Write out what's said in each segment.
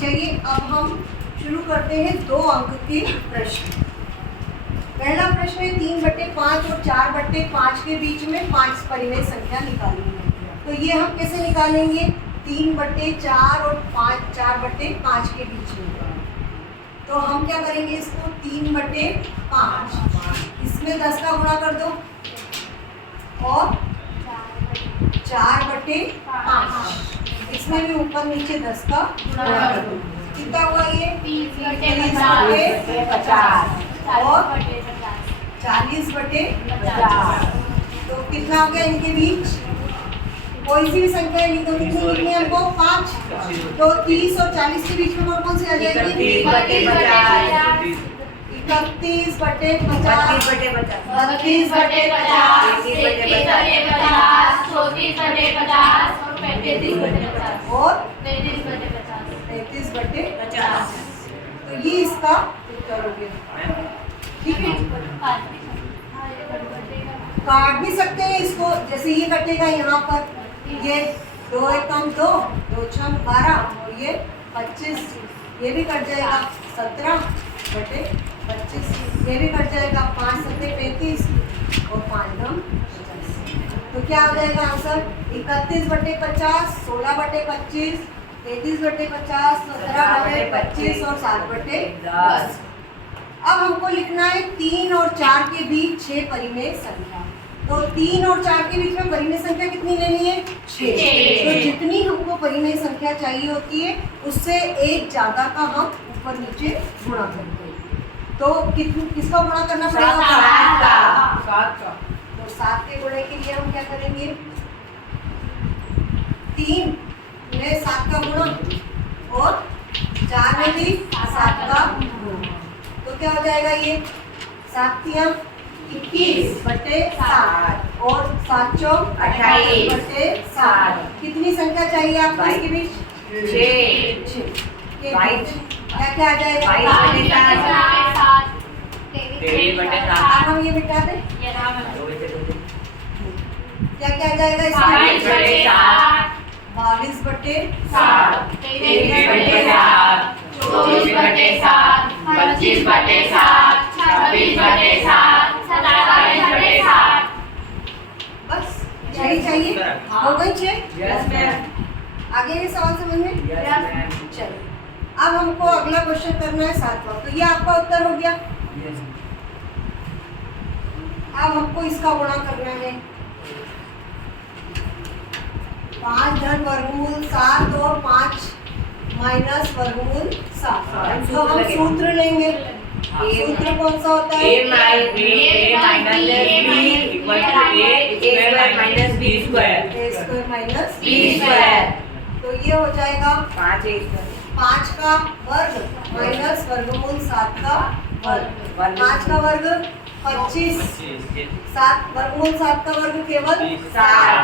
चलिए अब हम शुरू करते हैं 2 अंक के प्रश्न। पहला प्रश्न है 3/5 और 4/5 के बीच में 5 परिमेय संख्या निकालनी है। तो ये हम कैसे निकालेंगे? 3/4 और 4/5 के बीच में। तो हम क्या करेंगे इसको 3/5, इसमें 10 का गुणा कर दो और 4/5, इसमें भी ऊपर नीचे 10 का गुणा कर दो। कितना हुआ ये? 30/50 और 40/50। तो कितना हो गया इनके बीच? कोई सी भी संख्या लिख दो। कितनी लिखनी है हमको? 5। तो 30 और 40 के बीच में कौन सी आ जाएगी? 31/50, 32/50, 34/50 और 33/50। तो ये इसका उत्तर हो गया। ठीक है, काट भी सकते हैं इसको। जैसे ये कटेगा यहाँ पर, ये 2 एकम 2, 2 छम 12 और ये 25, ये भी कट जाएगा 17/25, ये भी कट जाएगा 5 7 35 और 5 9 50। तो क्या हो जाएगा आंसर? 31/50, 16/25, 33/50, 17/25 और 7/10। अब हमको लिखना है 3 और 4 के बीच 6 परिमेय संख्या। तो 3 और 4 के बीच में परिमेय संख्या कितनी लेनी है? 6। तो जितनी हमको परिमेय संख्या चाहिए होती है उससे एक ज्यादा का हम ऊपर नीचे गुणा करते हैं। तो किसका गुणा करना पड़ेगा? 7 का। तो 7 के गुणे के लिए हम क्या करेंगे? 3 में 7 का गुणा और 4 में भी 7 का गुणा। तो क्या हो जाएगा ये? 7 3 21/7 और 7 4 28/7। कितनी संख्या चाहिए आपको इसके बीच? 6। क्या क्या आ जाएगा? 22/7। हम ये मिटा दें। क्या क्या आ जाएगा इसके बीच? 22/7, 23/7, 24/7, 25/7, 26/7, 27/7। बस यही चाहिए। हो गई 6? आगे ये सवाल समझ में? चलो अब हमको अगला क्वेश्चन करना है 7वां। तो ये आपका उत्तर हो गया। अब हमको इसका गुणा करना है। 5 धन वर्गमूल 7 और 5 माइनस वर्गमूल 7। तो हम सूत्र लेंगे। सूत्र कौन सा होता है? a minus b equal to a square minus b square। b square। तो ये हो जाएगा 5 का वर्ग माइनस वर्गमूल 7 का वर्ग। 5 का वर्ग 25, 7 वर्गमूल 7 का वर्ग केवल 7।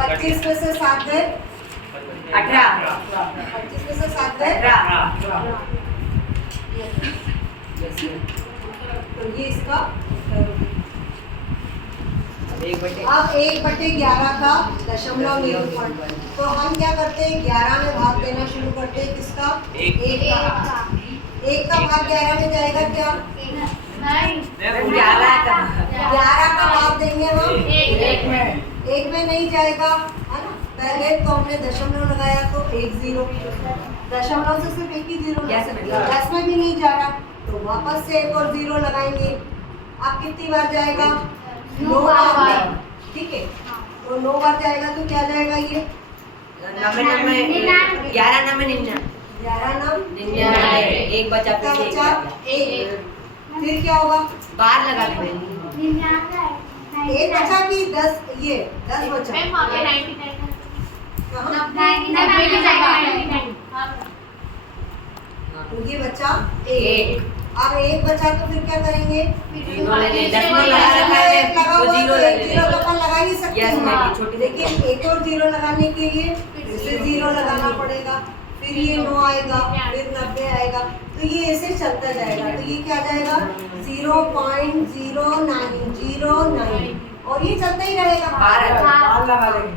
25 में से 7 गए 18, 25 में से 7 गए 18। तो ये इसका उत्तर हो गया। अब 1/11 का दशमलव निरूपण। तो हम क्या करते हैं? 11 में भाग देना शुरू करते हैं। किसका? 1 का। 1 का भाग 11 में जाएगा क्या? 11 का भाग देंगे हम 1 में नहीं जाएगा, है ना? पहले तो हमने दशमलव लगाया तो 1 0, दशमलव से सिर्फ एक ही 0 लगा सकते हैं। 10 में भी नहीं जा रहा तो वापस से 1 और 0 लगाएंगे। अब कितनी बार जाएगा? 9 बार। ठीक है, तो 9 बार जाएगा तो क्या जाएगा ये? 11 9 1 बचा कितना बचा? 1। फिर क्या होगा? बार लगा देंगे। 1 बचा कि 10? ये 10 बचा। तो ये बचा 1। अब 1 बचा तो फिर क्या करेंगे? जीरो लगा ही सकते हैं। लेकिन 1 और 0 लगाने के लिए फिर से 0 लगाना पड़ेगा। फिर ये 9 आएगा, फिर 90 आएगा। तो ये ऐसे चलता जाएगा। तो ये क्या जाएगा? 0.0909 और ये चलता ही रहेगा।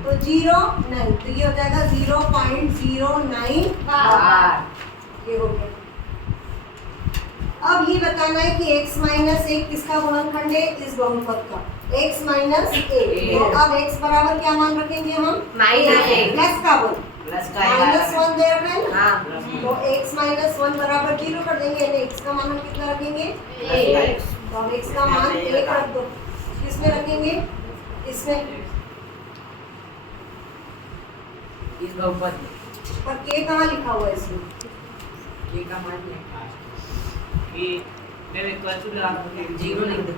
तो 0 9, तो ये हो जाएगा 0.09 बार। ये हो गया। अब ये बताना है कि x माइनस 1 किसका गुणनखंड है, इस बहुपद का, x माइनस 1। तो अब x बराबर क्या मान रखेंगे हम, -1 प्लस का 1, प्लस का -1 दे रहे हैं ना, हाँ तो x माइनस 1 बराबर 0 कर देंगे, यानी x का मान हम कितना रखेंगे, 1। तो अब x का मान 1 रख दो, किसमें रखेंगे, इसमें, इस बहुपद में पर k कहाँ लिखा हुआ है इसमें, ये का मान है ये मैं इक्वल टू लगा दूंगी 0 लिख दूँ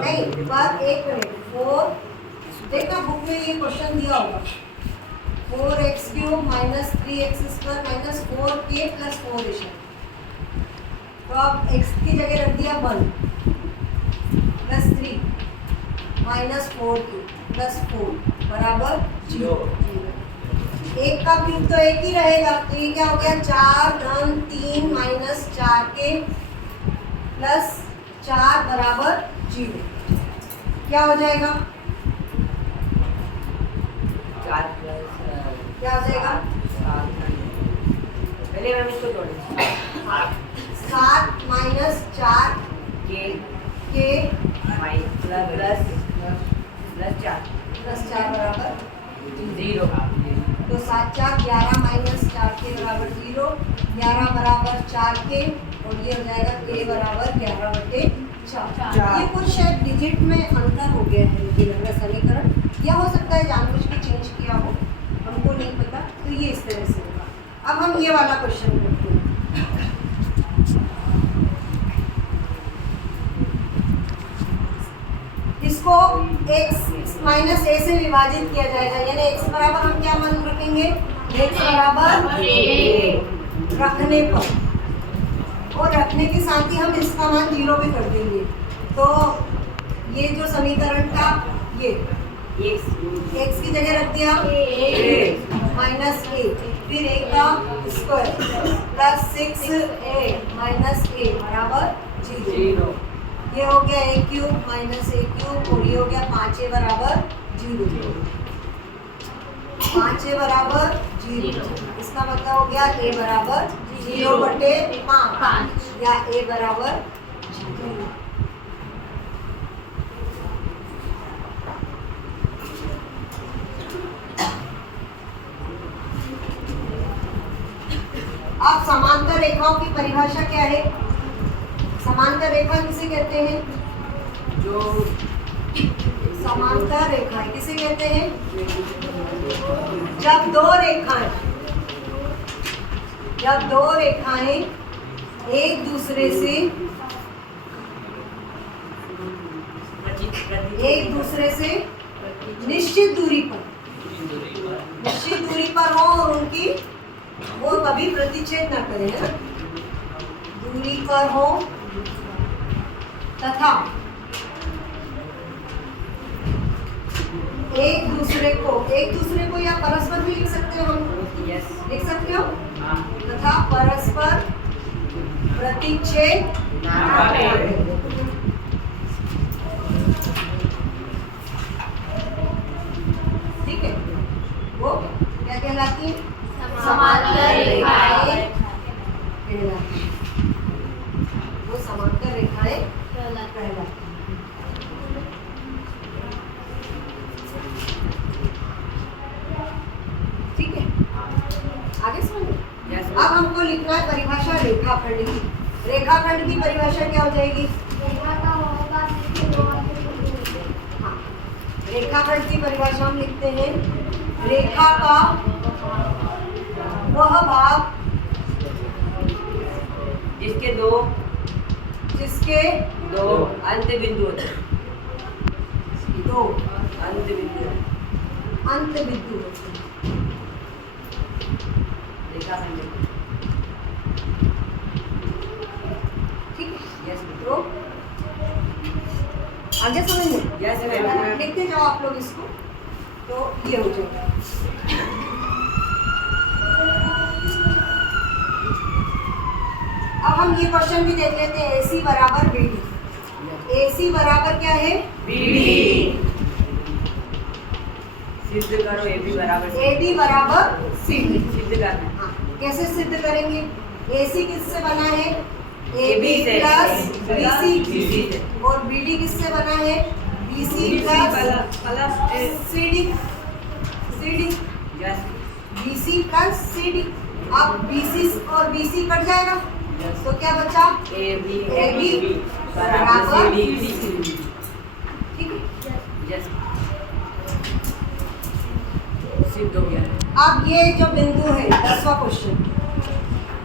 नहीं, पर 1 मिनट, 4 देखना बुक में ये क्वेश्चन दिया होगा, 4x³ minus 3x² minus 4k plus 4 है। तो अब x की जगह रख दिया 1 प्लस 3 माइनस 4k प्लस 4 बराबर 0। एक का क्यूब तो एक ही रहेगा, तो ये क्या हो गया, 4 धन 3 माइनस 4k प्लस 4 बराबर 0। क्या हो जाएगा, 4 प्लस क्या हो जाएगा, 7 पहले हम इसको जोड़ेंगे 7 माइनस 4 के के प्लस 4 प्लस 4 बराबर 0 तो 7 4 11 माइनस 4 के बराबर 0, 11 बराबर 4 के, और ये हो जाएगा k बराबर 11/4। ये कुछ शायद डिजिट में अंतर हो गया है, मुझे लग रहा है समीकरण, या हो सकता है जानबूझ के चेंज किया हो, हमको नहीं पता। तो ये इस तरह से होगा। अब हम ये वाला क्वेश्चन करते हैं। इसको x माइनस a से विभाजित किया जाएगा, यानी x बराबर हम क्या मान रखेंगे, x बराबर a रखने पर, और रखने के साथ ही हम इसका मान 0 भी कर देंगे। तो ये जो समीकरण का ये x की जगह रख दिया माइनस a, फिर a का square plus 6a minus a बराबर 0। ये हो गया a³ माइनस a³ और ये हो गया 5a बराबर 0। 5a बराबर 0, इसका मतलब हो गया a बराबर 0/5 या a बराबर 0। अब समांतर रेखाओं की परिभाषा क्या है, समांतर रेखा किसे कहते हैं, जो समांतर रेखाएं किसे कहते हैं, जब दो रेखाएं एक दूसरे से निश्चित दूरी पर हो और उनकी वो कभी प्रतिच्छेद न करें, है ना, दूरी पर हो तथा एक दूसरे को या परस्पर भी लिख सकते हो, हम लिख सकते हो, तथा परस्पर प्रतिच्छेद ना करें। ठीक है, वो क्या कहलाती है, समांतर रेखाएं कहलाती है। वो समांतर रेखाएं कहलाती है। ठीक है, आगे सुनिए। अब हमको लिखना है परिभाषा रेखाखंड की। रेखाखंड की परिभाषा क्या हो जाएगी, हाँ, रेखाखंड की परिभाषा हम लिखते हैं, रेखा का वह भाग जिसके दो अंत बिंदु होते हैं, दो अंत बिंदु होते हैं। रेखाखंड। ठीक है, यस तो आगे समझिए, यस मैम। लिखते जाओ आप लोग इसको, तो ये हो जाएगा। अब हम ये क्वेश्चन भी देख लेते हैं, AC बराबर BD। AC बराबर क्या है, BD सिद्ध करो, AB बराबर AD बराबर CD। सिद्ध करना। हाँ, कैसे सिद्ध करेंगे, AC किससे बना है? AB से। प्लस BC BC से। और BD किससे बना है? BC plus CD। Yes BC plus CD। अब BC और BC कट जाएगा तो क्या बचा? AB बराबर CD। ठीक है। यस सिद्ध हो गया। अब ये जो बिंदु है 10वां क्वेश्चन,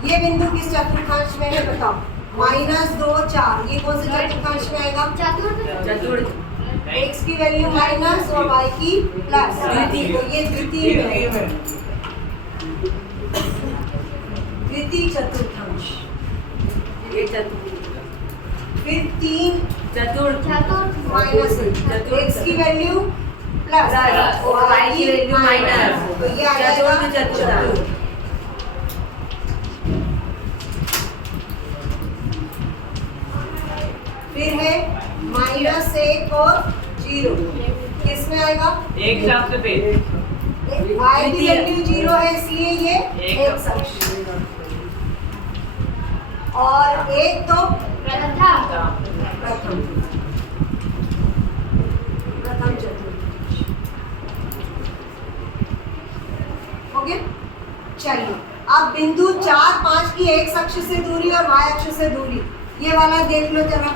ये बिंदु किस चतुर्थांश में है बताओ? -2 4, ये कौन से चतुर्थांश में आएगा? चतुर्थ x की वैल्यू माइनस और y की प्लस, द्वितीय। तो ये द्वितीय है। द्वितीय चतुर्थांश। ये चतुर्थ फिर 3 चतुर्थ माइनस x की वैल्यू प्लस और y की वैल्यू माइनस, तो ये आ जाएगा चतुर्थ। फिर है -1 और 0, किस में आएगा? एक शब्द पे y की वैल्यू 0 है इसलिए ये एक एक अक्ष। और एक तो प्रथम चतुर्थांश हो गया। चलिए अब बिंदु 4 5 की x अक्ष से दूरी और y अक्ष से दूरी, ये वाला देख लो जरा।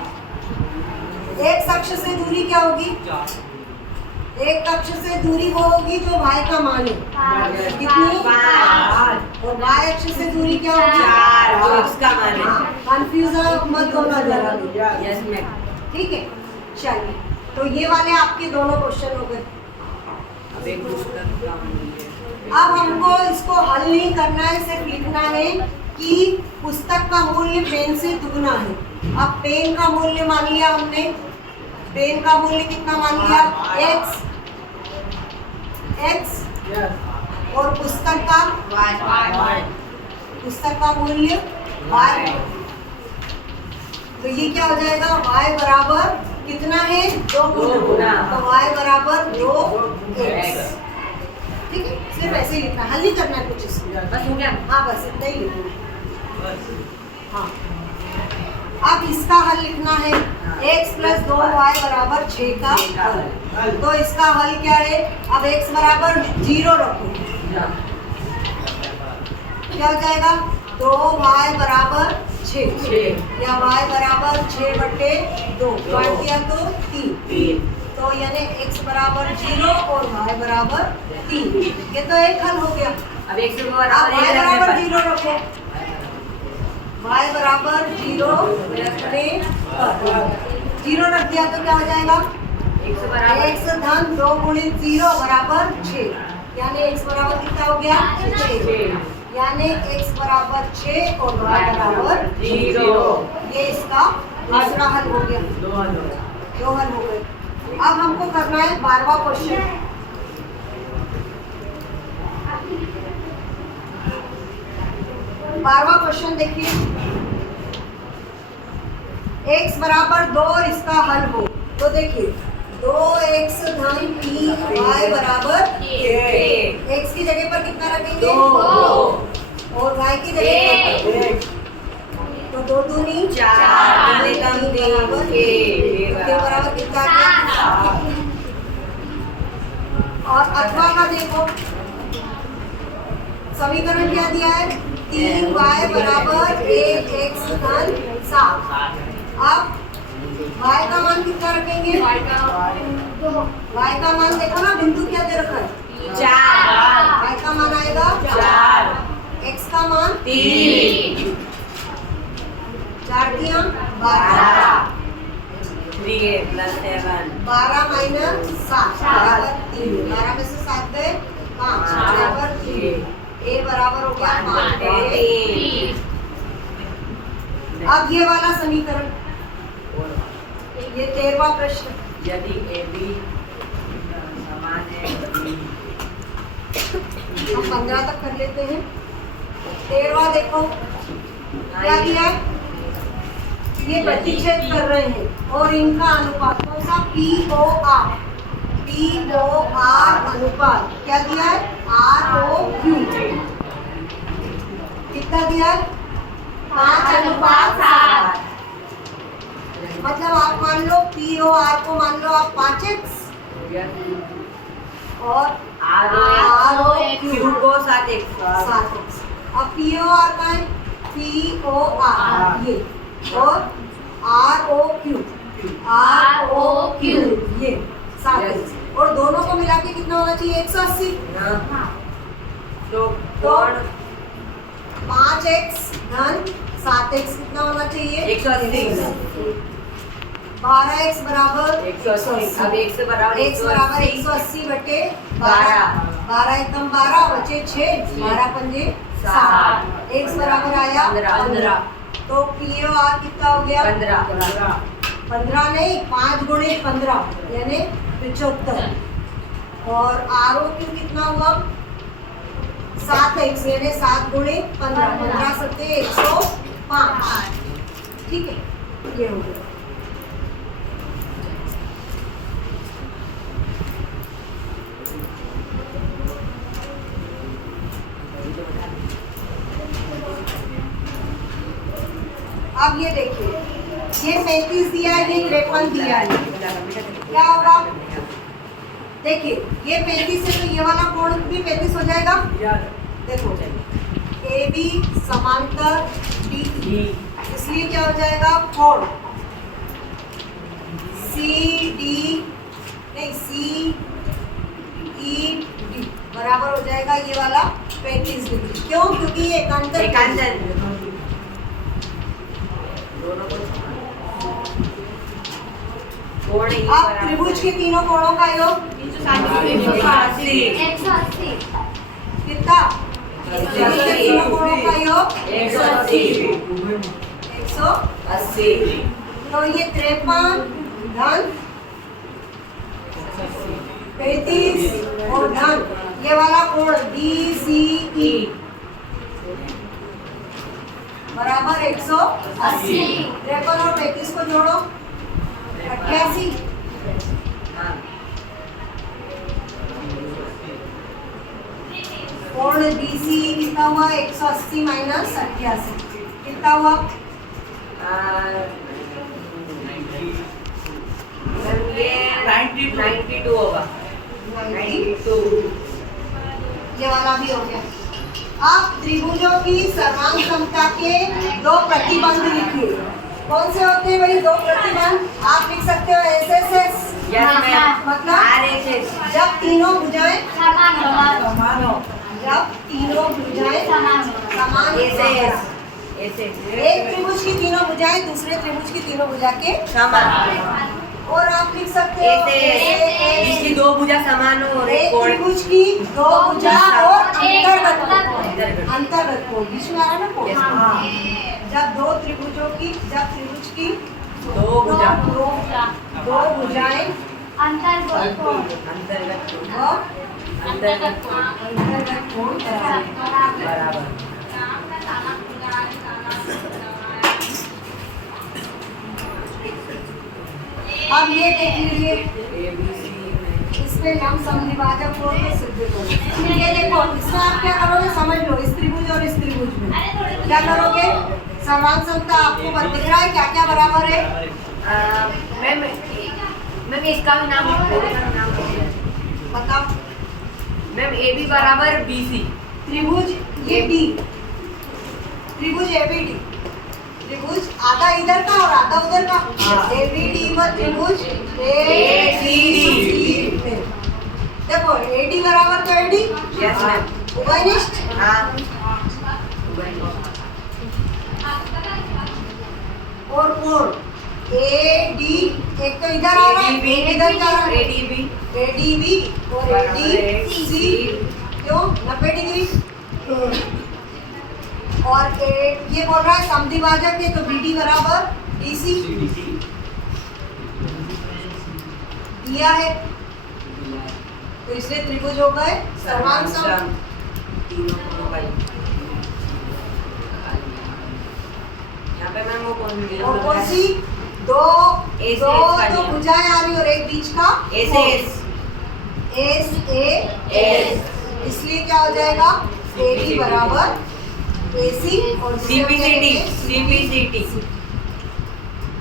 x अक्ष से दूरी क्या होगी? एक अक्ष से दूरी वो होगी जो y का मान है, कितनी? 5। और y अक्ष से दूरी क्या होगी? 4 जो x का मान है। कंफ्यूजन मत होना जरा। Yes ma'am. ठीक है। चलिए तो ये वाले आपके दोनों क्वेश्चन हो गए। अब एक पुस्तक का अब हमको इसको हल नहीं करना है, सिर्फ लिखना है कि पुस्तक का मूल्य पेन से दुगना है। अब पेन का मूल्य मान लिया हमने, पेन का मूल्य कितना मान लिया? x और पुस्तक का मूल्य y। तो ये क्या हो जाएगा? y बराबर कितना है? 2 गुना, तो y बराबर 2x। ठीक है, सिर्फ ऐसे ही लिखना, हल नहीं करना है कुछ इसमें। बस हो गया। हाँ बस इतना ही लिखना। हाँ अब इसका हल लिखना है x प्लस 2y बराबर 6 का हल। तो इसका हल क्या है? अब x बराबर 0 रखो, क्या हो जाएगा? 2y बराबर 6 या y बराबर 6/2 काट दिया तो 3, तो यानी x बराबर 0 और y बराबर 3। ये तो एक हल हो गया। अब x अब y बराबर 0 रखो, y बराबर 0 रखने पर 0 रख दिया तो क्या हो जाएगा? x धन 2 गुणित 0 बराबर 6, यानी x बराबर कितना हो गया? 6, यानी x बराबर 6 और y बराबर 0। ये इसका दूसरा हल हो गया। 2 हल हो गए। अब हमको करना है 12वां क्वेश्चन। 12वां क्वेश्चन देखिए, x बराबर 2 और इसका हल हो तो देखिए 2x धन 3y बराबर 1। x की जगह पर कितना रखेंगे? 2 और y की जगह पर तो 2 दूनी 4 बराबर कितना? और अथवा का देखो समीकरण क्या दिया है? 3y बराबर 1x धन 7। अब y का मान कितना रखेंगे? y का मान देखो ना, बिंदु क्या दे रखा है? 4। y का मान आएगा 4, x का मान 3, 4 दिया 12, 3 प्लस 7 12 माइनस 7 बराबर 3, 12 में से 7 गए 5 बराबर 3, a बराबर हो गया 5। अब ये वाला समीकरण, ये 13वां प्रश्न। यदि AB समान है हम 15 तक कर लेते हैं। 13वां देखो क्या दिया है? ये प्रतिच्छेद कर रहे हैं और इनका अनुपात कौन सा? POR अनुपात क्या दिया है? ROQ कितना दिया है? 5:7। मतलब आप मान लो POR को मान लो आप 5x और ROQ को 7x। 7x। अब POR का है POR ये और ROQ ये 7x और दोनों को मिला के कितना होना चाहिए 180। तो कोण 5x धन 7x कितना होना चाहिए 180। 12x बराबर 180। अब 1 से बराबर x बराबर 180 बटे 12। 12 एकदम 12 बचे 6 12 पंजे 7। x बराबर आया 15। तो POR कितना हो गया 15। 15 नहीं 5 गुणे 15 यानी 75 और ROQ कितना हुआ 7x यानी 7 गुणे 15 15 सत्ते 105। ठीक है ये हो गया। अब ये देखिए ये 35 दिया है ये 53 दिया है क्या होगा देखिए ये 35 से तो ये वाला कोण भी 35 हो जाएगा। देखो AB समांतर DE इसलिए क्या हो जाएगा कोण CD नहीं CED बराबर हो जाएगा ये वाला 35 डिग्री। क्यों क्योंकि ये एकांतर दोनों को कोण ही अब त्रिभुज के तीनों कोणों का योग 180। कितना त्रिभुज के तीनों कोणों का योग 180। 180। तो ये 53 धन 35 और धन ये वाला कोण DCE बराबर 180। 53 और 35 को जोड़ो 88। कोण BCE कितना हुआ 180 माइनस 88 कितना हुआ ये 92 होगा 92। ये वाला भी हो गया। अब त्रिभुजों की सर्वांग समता के दो प्रतिबंध लिखिए। कौन से होते हैं भाई दो प्रतिबंध आप लिख सकते हो SSS मतलब RHS जब तीनों भुजाएं समान हो। जब तीनों भुजाएं समान SS एक त्रिभुज की तीनों भुजाएं दूसरे त्रिभुज की तीनों भुजा के समान। और आप लिख सकते हो SS जिसकी दो भुजा समान हो और एक एक कोण त्रिभुज की दो भुजा और अंतर्गत अंतर्गत। अंतर्गत कोण बीच में आ रहा है ना कोण Yes, हाँ। जब दो त्रिभुजों की जब त्रिभुज की दो भुजा दो भुजाएं अंतर्गत कोण अंतर्गत व अंतर्गत अंतर्गत कोण बराबर। बराबर। अब ये देख लीजिए ABC इसमें हम समद्विभाजक कोण को सिद्ध करो। ये देखो इसमें आप क्या करोगे समझ लो इस त्रिभुज और इस त्रिभुज में क्या करोगे सर्वांग समता आपको दिख रहा है क्या क्या बराबर है मैम इसका भी नाम बताओ मैम AB बराबर BC त्रिभुज AB त्रिभुज ABD त्रिभुज आधा इधर का और आधा उधर का ABD व त्रिभुज ACD देखो AD बराबर तो AD यस मैम उभयनिष्ठ हाँ और कोण AD एक तो इधर आ रहा है एक इधर जा रहा है ADB ADB और ADC क्यों 90 डिग्री और ये बोल रहा है समद्विभाजक है तो BD बराबर DC दिया है तो इसलिए त्रिभुज हो गए सर्वांग सम। तीनों कोणों का यहाँ पे मैम वो और कौन सी दो SS दो का दो नियम। भुजाएं आ रही और एक बीच का SS SAS इसलिए क्या हो जाएगा AB बराबर AC और CPCT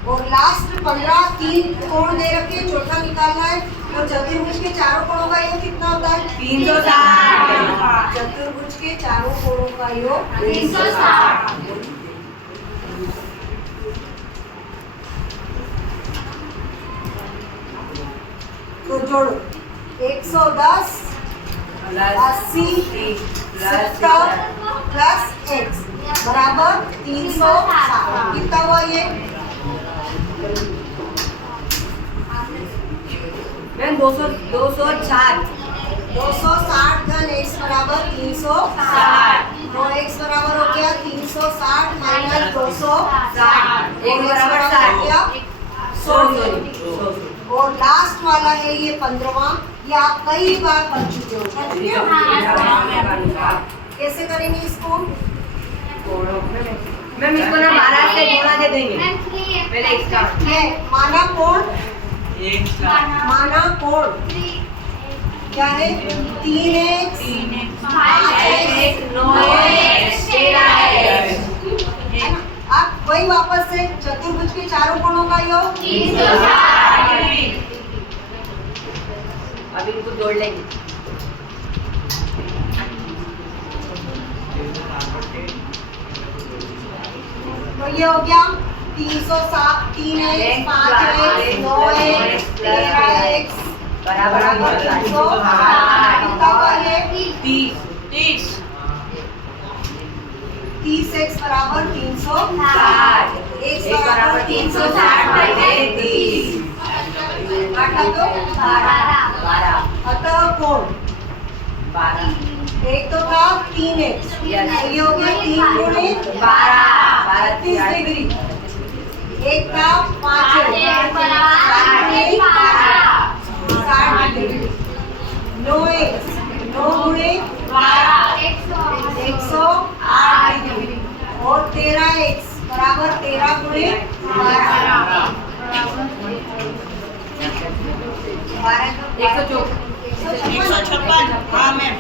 और लास्ट 15 तीन कोण दे रखे, चौथा निकालना है। तो चतुर्भुज के चारों कोणों का योग कितना होता है? 360। चतुर्भुज के चारों कोणों का योग 360। तो जोड़ो 110 80 70 प्लस x बराबर 360। कितना हुआ ये? मैम 260 घन x बराबर 360। तो x बराबर हो गया 360 माइनस 260। एक बराबर हो 60 गया 100। और लास्ट वाला है ये 15वां। ये आप कई बार कर चुके हो। कर चुके हो? कैसे करेंगे इसको? मैम इसको ना 12 से गुणा दे देंगे मैम 3 पहले इसका है माना कोण। माना कोण 3 क्या है? 3x 5x 9x 13x है ना? आप वही वापस से चतुर्भुज के चारों कोणों का योग 360। अब इनको जोड़ लेंगे। तो ये हो गया 360 3x 5x 9x 13x बराबर 360। कितना हुआ ये? 30 30x बराबर 360। x एक बराबर 360 बटे 30 काटा तो 12 अतः कोण 12 एक तो था 3x। Yes. ये हो गया 3 गुणे 12 30 डिग्री। एक था 5x 60 डिग्री। 9x 9 गुणे 108 डिग्री। और 13x बराबर 13 गुणे 12। 156 156। हाँ मैम।